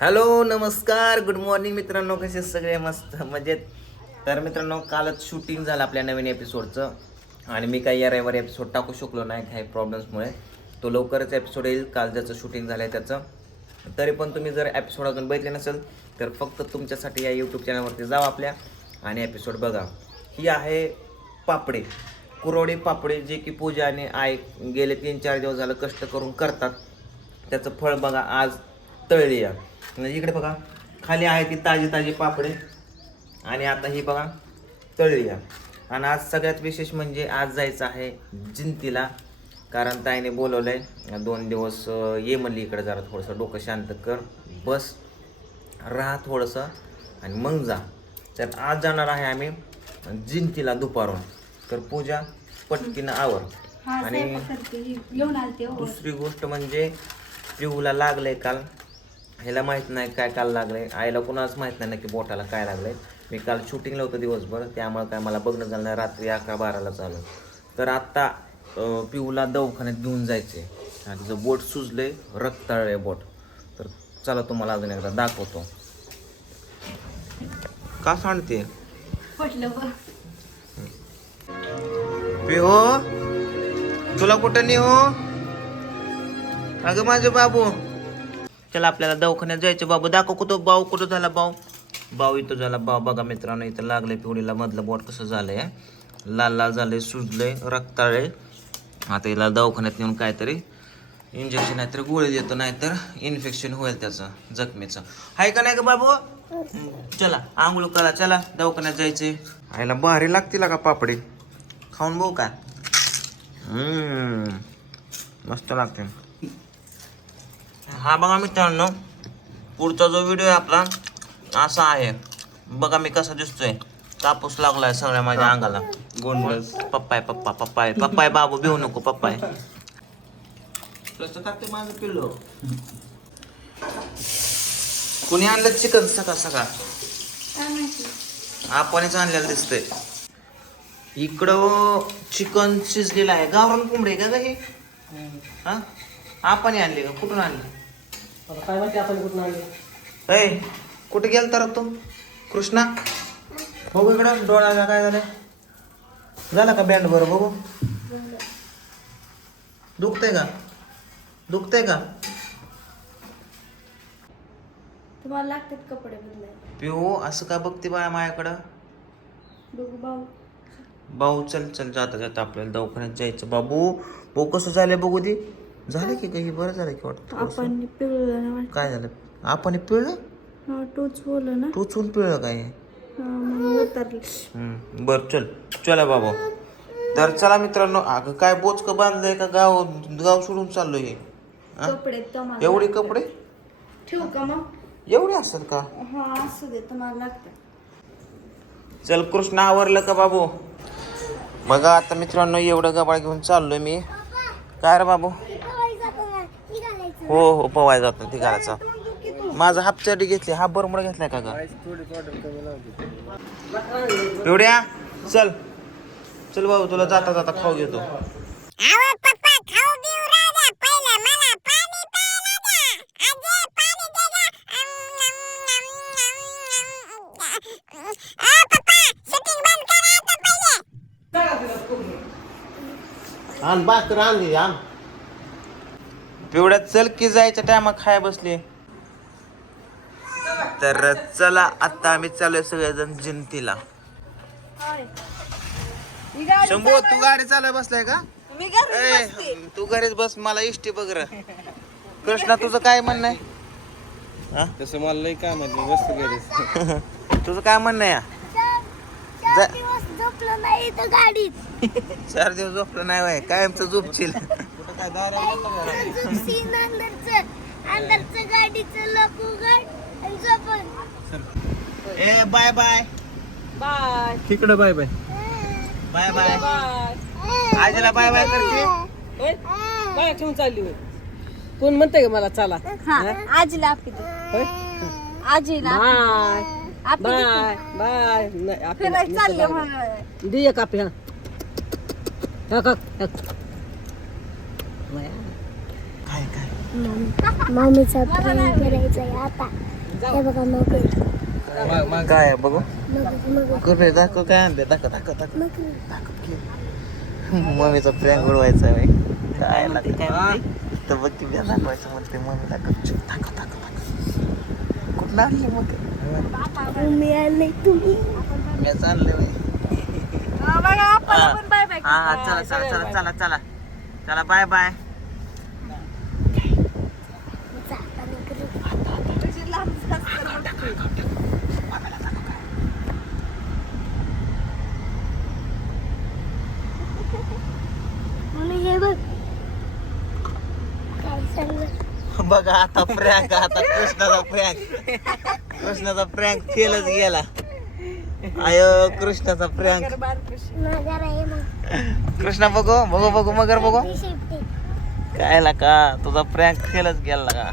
Hello नमस्कार. Good morning मित्रांनो. कसे सगळे? मस्त मजेत. तर मित्रांनो कालच शूटिंग झालं आपल्या नवीन एपिसोडचं आणि मी काही या रविवारी एपिसोड टाकू शकलो नाही काही प्रॉब्लेम्समुळे तो लवकरच एपिसोड येईल. काल ज्याचं शूटिंग झालं आहे त्याचं. तरी पण तुम्ही जर एपिसोड अजून बघितले नसेल तर फक्त तुमच्यासाठी या यूट्यूब चॅनलवरती जावा आपल्या आणि एपिसोड बघा. ही आहे पापडे. कुरवडी पापडे जे की पूजा आणि आई गेले तीन चार दिवस झालं कष्ट करून करतात. त्याचं फळ बघा आज तळली आहे. इकडे बघा खाली आहे ती ताजी ताजी पापडे. आणि आता ही बघा तळली आहे आणि आज सगळ्यात विशेष म्हणजे आज जायचं आहे जिंतीला कारण ताईने बोलवलं आहे दोन दिवस ये म्हणली इकडे जरा थोडंसं डोकं शांत कर बस राहा थोडंसं आणि मग जा. तर आज जाणार आहे आम्ही जिंतीला दुपारून. तर पूजा पटकीनं आवर. आणि हो. दुसरी गोष्ट म्हणजे पिऊला लागलंय काल. ह्याला माहीत नाही काय काल लागलंय. आईला कुणाच माहीत नाही नक्की बोटाला काय लागलंय. मी काल शूटिंगला होतो दिवसभर. त्यामुळे काय मला बघणं झालं नाही. रात्री अकरा बाराला चालू तर आत्ता पिऊला दवाखान्यात घेऊन जायचे आणि तिचं बोट सुजले रक्ताळले बोट. तर चला तुम्हाला अजून एकदा दाखवतो. का बघ. पिहो तुला कुठं नाही हो अगं माझे बाबू. चला आपल्याला दवाखान्यात जायचं. बाबू दाखव कुठं भाऊ कुठं झाला भाऊ? भाऊ इथं झाला भाऊ. बघा मित्रांनो इथं लागले पिवळीला मधलं बोट कसं झालंय. लाल लाल झालंय सुजलंय रक्ताळे आता हिला दवाखान्यात नेऊन काहीतरी इंजेक्शन नाहीतर गोळी देतो नाहीतर इन्फेक्शन होईल त्याचं जखमेचं. आहे का नाही का बाबू? चला आंघोळ करा चला दवाखान्यात जायचे आईला भारी लागतील का पापडी. खाऊन बघू का मस्त लागते हा बघा मित्रांनो पुढचा जो व्हिडिओ आहे आपला असा आहे. बघा मी कसा दिसतोय. कापूस लागलाय सगळ्या माझ्या अंगाला. गोंडस. पप्पाय पप्पा पप्पाय. पप्पाय बाबू भिवू नको पप्पाय. माझं पिल्लो. कुणी आणलं चिकन सकाळ सकाळ? काय माहिती? आपणच आणलेलं दिसतंय. इकडं चिकन शिजलेलं आहे. गावरान कोंबडे का ग हे? हा? आपण आणले का? कुठून आणले? आता काय माहिती आपण कुठून आणले ऐ कुठे गेल तर तू? कृष्णा? बघू इकडं डोळ्याला काय झालं झालं का बँड बरं? बघू. दुखतंय का? दुखतंय का? तुम्हाला लागतात कपडे बदलायला. पिऊ असं का बघते बाळा माझ्याकडं? बघू भाऊ. भाऊ चल चल जाता जाता आपल्याला दवाखान्यात जायचं. बाबू भाऊ कसं झालंय बघू दे झालं की काही? बरं झालं की वाटतं थोडंसं? आपण पिळलं ना वाटतं. काय झालं? आपण हे पिळलं? हा टोच बोललं ना. टोचून पिळलं काय? हे? म्हणून उतरली. हम्म, बरं चल. चला बाबा. तर चला मित्रांनो अगं काय बोचक बांधलंय का गाव गाव सोडून चाललोय हे? हा? कपडे तुम्हाला एवढे. कपडे? ठेवू का मग? एवढे असतात का? हा असू दे तुम्हाला लागतं चल कृष्ण आवरलं का बाबू? बघा आता मित्रांनो एवढं गबाळ घेऊन चाललोय मी. काय रे बाबू? हो हो पवाय जातो ती घालायचा माझा हाफ चडी घेतली हाफ बरमुडा घेतलाय का गा? एवढ्या? चल. चल बाबू तुला जाता जाता खाऊ घेतो. आण भाकर आण दे आण. पिवड्यात चल की जायच्या टायमा खाय बसले. तर चला आता आम्ही चालूय सगळेजण जिंतीला. शंभू तू गाडी चालवाय बसलाय का? ए, तू घरीच बस मला इष्टी बघ र. कृष्णा तुझं काय म्हणणं आहे? हा? तसं मला लई काम आहे मी बसतो घरी तुझं काय म्हणणं आहे? या? जा- झोपलं नाही तर गाडीत. चार दिवस झोपलं नाही वय कायमचं झोपशील. काय दारा अंदरचं अंदरचं गाडीचं लॉक उघड आणि झोपण ए बाय. बाय बाय तिकडं bye bye bye bye bye आजीला बाय बाय करते? होय बाय ठेवून चालली होय. कोण म्हणतंय का मला? चला. हा आजीला आपली. होय? आजीला बाय आपली. बाय बाय नाही, फिरायला चालले. म्हणून. दे एक आपली हा. हा, का, हा. बाया. काय काय? मामीचा प्रयोग करायचा आता. हे बघा मग काय बघू? कुठे दाखव काय आणते? दाखव दाखव दाखव. मग मम्मीचा प्रँक उडवायचा आहे. काय लागतं तर बघ ती दाखवायचं म्हणते. मम्मी दाखव. दाखव दाखव दाखव. कुठं आणली मग मी आणले तुम्ही. मी आणले बाय बाय हा. हा चला चला चला चला चला. चला बाय बाय जाताना करू मम्मी हे बघ. आता प्रँक आता कृष्णाचा प्रँक कृष्णाचा प्रँक फेलच गेला. आयो कृष्णाचा प्रँक कृष्णा बघू बघू बघू मगर बघू. शेपटी काय का तुझा प्रँक फेलच गेला का?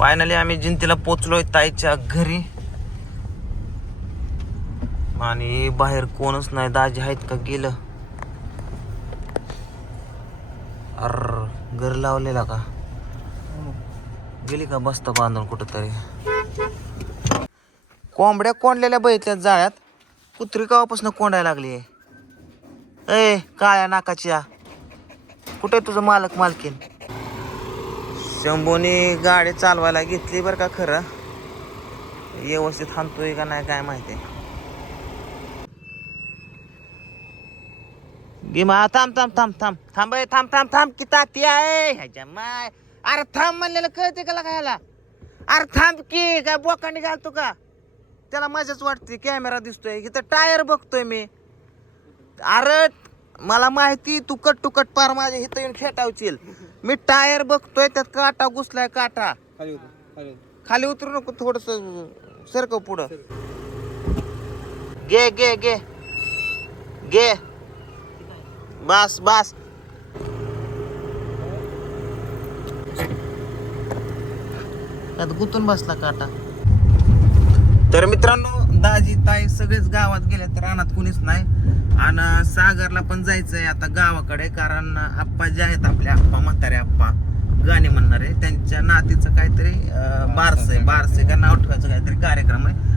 फायनली आम्ही जिंतीला पोचलोय ताईच्या घरी. आणि बाहेर कोणच नाही दाजी आहेत का गेलं? अर घर लावलेला का? गेली का बसता बांधून कुठं तरी कोंबड्या कोंडलेल्या बघितल्या जाळ्यात. कुत्री कावापासून कोंडायला लागली ए काळ्या नाकाच्या. कुठे तुझं मालक मालकीन? शंभूने गाडी चालवायला घेतली बरं का खरं. व्यवस्थित थांबतोय का नाही काय माहिती. गिमा थांब थांब थांब थांब. थांब थांब थांब थांब की ताती आहे. ह्याच्या माय. अरे थांब म्हणलेलं कळते का खायला अरे थांब की काय बोकांनी घालतो का? त्याला मजाच वाटते कॅमेरा दिसतोय. इथं टायर बघतोय मी. अरे मला माहिती तू कट टू कट पार माझ्या इथं येऊन खेटावशील मी टायर बघतोय त्यात काटा घुसलाय काटा. खाली उतरू नको थोडस सरकव पुढं. घे घे घे. घे. बस बस. त्यात गुतून बसला काटा. तर मित्रांनो दाजी ताई सगळेच गावात गेले तर रानात कुणीच नाही. आणि सागरला पण जायचंय आता गावाकडे कारण आप्पा जे आहेत आपले आप्पा म्हातारे आप्पा गाणे म्हणणारे त्यांच्या नातीचं काहीतरी आहे बारस आहे. का नाव ठेवायचं काहीतरी कार्यक्रम आहे.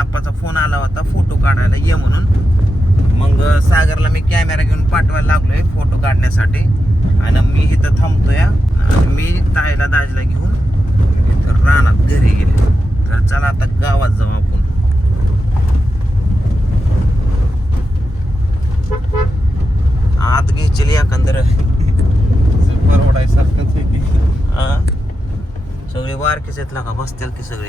आप्पाचा फोन आला होता फोटो काढायला ये म्हणून. मग सागरला मी कॅमेरा घेऊन पाठवायला लागलोय फोटो काढण्यासाठी. आणि मी इथं थांबतोय आणि मी ताईला दाजीला घेऊन इथं रानात घरी गेले. तर चला आता गावात जाऊ आपण. आत घ्यायची एकंदर परवडायसारखंच आहे की. हा. सगळे बारकीच आहेत का बसतील की सगळे.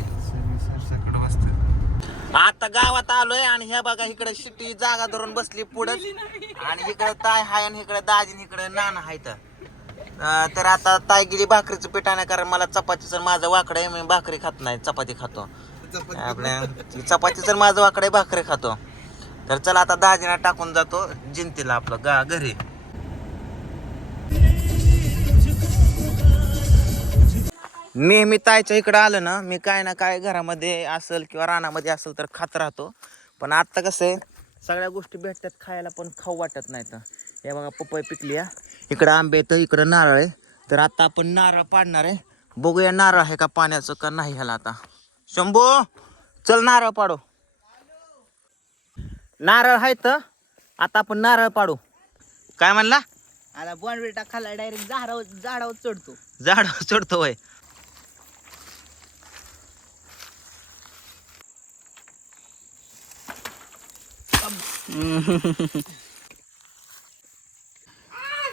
आता गावात आलोय आणि ह्या बघा इकडे शिट्टी जागा धरून बसली पुढं. आणि इकडे ताय हाय आणि इकडे दाजीन इकडे नाना हायत अं, तर आता ताय गेली भाकरीचं पीठ आणा कारण मला चपातीचं माझं वाकडं आहे मी भाकरी खात नाही चपाती खातो. आपल्या चपातीचं माझं वाकडं भाकरी खातो. तर चला आता दाजीना टाकून जातो जिंतीला आपलं गा घरी. नेहमी तायच्या इकडं आलं ना मी काय ना काय घरामध्ये असेल किंवा रानामध्ये असेल तर खात राहतो. पण आत्ता कसं आहे सगळ्या गोष्टी भेटतात खायला पण खाऊ वाटत नाही तर हे बघा पपई पिकली आहे इकडं आंबे तर इकडं नारळ आहे. तर आता आपण नारळ पाडणार आहे. बघूया नारळ आहे का पाण्याचं का नाही ह्याला आता. शंभू चल नारळ पाडू. नारळ आहे तर आता आपण नारळ पाडू. काय म्हणला? आता बॉन्ड टाकायला डायरेक्ट झाडावर झाडावर चढतो. झाड चढतो वय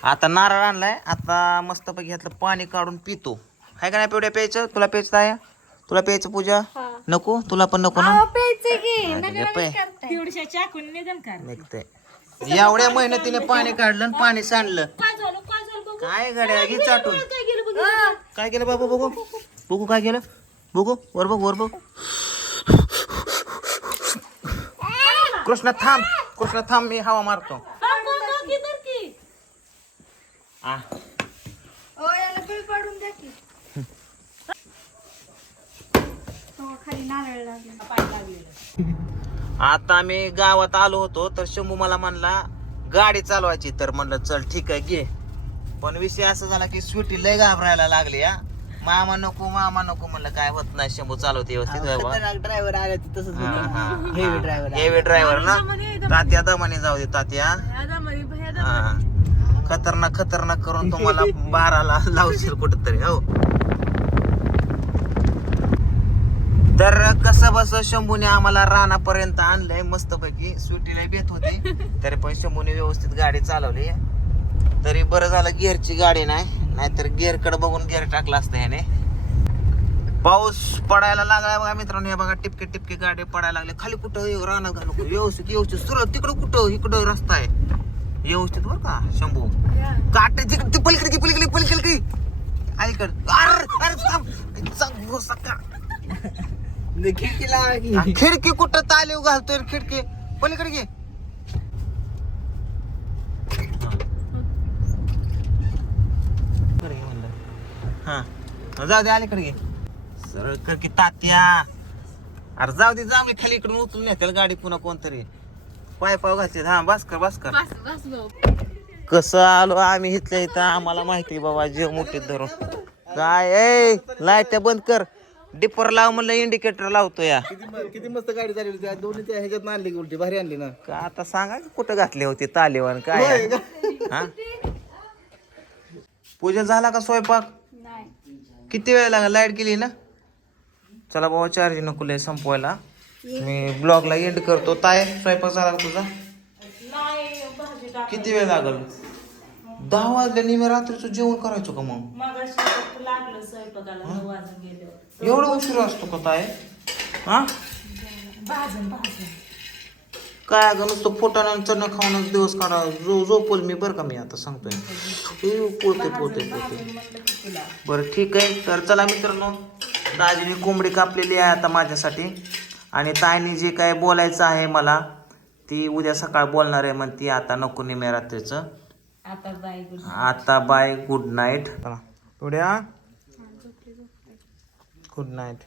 आता नारळ आणलाय आता मस्त घेतलं पाणी काढून पितो. हाय का नाही पिवड्या प्यायचं? तुला प्यायचं आहे तुला प्यायचं पूजा? नको? तुला पण नको ना? चाकून निघन का? एवढ्या मेहनतीने पाणी काढलं आणि पाणी सांडलं. काय झालं? काय झालं बघू? काय गड्या घे चाटून. काय गेलं बघू? काय केलं बाबू? बघू. बघू काय केलं? बघू. वर बघ वर बघ. कृष्ण थांब. कृष्ण थांब. मी हवा मारतो. थांब, थांब, की तर की. आ. आता आम्ही गावात आलो होतो तर शंभू मला म्हणला गाडी चालवायची. तर म्हणलं चल ठीक आहे घे. पण विषय असा झाला की स्वीटी लय घाबरायला लागली या मामा नको मामा नको. म्हणलं काय होत नाही शंभू चालवते व्यवस्थित. ड्रायव्हर आले तसंच हा, हा, हा. हेवी ड्रायव्हर हेवी ड्रायव्हर ना? तात्या दमाने जाऊ दे तात्या. हा. खतरनाक खतरनाक करून तुम्हाला बाराला लावशील कुठतरी हो. तर कसं बस शंभूने आम्हाला रानापर्यंत आणलंय मस्त पैकी स्वीटीला बेत होती. तरी पण शंभूने व्यवस्थित गाडी चालवली. तरी बरं झालं गिअरची गाडी नाही. नाहीतर गिअरकडे बघून गिअर टाकला असतं याने पाऊस पडायला लागलाय बघा मित्रांनो. हे बघा टिपके टिपके गाडी पडायला लागले. खाली कुठं हे? रानात घालू व्यवस्थित व्यवस्थित. सुरत तिकडं कुठं? इकडं रस्ता आहे. व्यवस्थित बर का शंभू? काटे तिकडे पलीकडे की पलीकडे पलीकडे की. अरे अरे थांब. चांग घुसा का. खिडकीला हा, खिडकी कुठं तालीव घालतोय रे खिडकी? पलीकडे घे. हे म्हणलं. हा. जाऊ दे अलीकडे घे. सरळ कर की तात्या. अरे जाऊ दे जाऊ दे खाली इकडून उचलून येतील गाडी पुन्हा कोणतरी. पाय पाव घालते हा बस कर बस कर. कसं आलो आम्ही इथल्या इथं? आम्हाला माहिती आहे बाबा जीव मोठे धरून. काय? ए लाइट बंद कर. डिपर लाव म्हणलं इंडिकेटर लावतो या किती मस्त गाडी चालली होती. दोन्ही त्या ह्याच्यात आणली की उलटी भारी आणली ना. का आता सांगा की कुठं घातली होती तालीवन काय हा? पूजा झाला का स्वयंपाक? किती वेळ लागला? लाइट गेली ना? चला बाबा चार्जिंग नको लय संपवायला. मी ब्लॉगला एंड करतो. ताय स्वयंपाक झाला का तुझा? किती वेळ लागल? दहा वाजल्या मी रात्रीचं जेवण करायचो का मग? एवढा उशीर असतो का ताय हा? काय अगं नुसतं फोटानं चणं खाऊनच दिवस काढा. जो झोपल मी बरं का मी आता सांगतोय. ए, पोते पोते पोते. बरं ठीक आहे. तर चला मित्रांनो दाजीने कोंबडी कापलेली आहे आता माझ्यासाठी. आणि ताईने जे काय बोलायचं आहे मला ती उद्या सकाळ बोलणार आहे म्हणती आता नको निम्या रात्रीचं. आता बाय गुड नाईट. उद्या good night.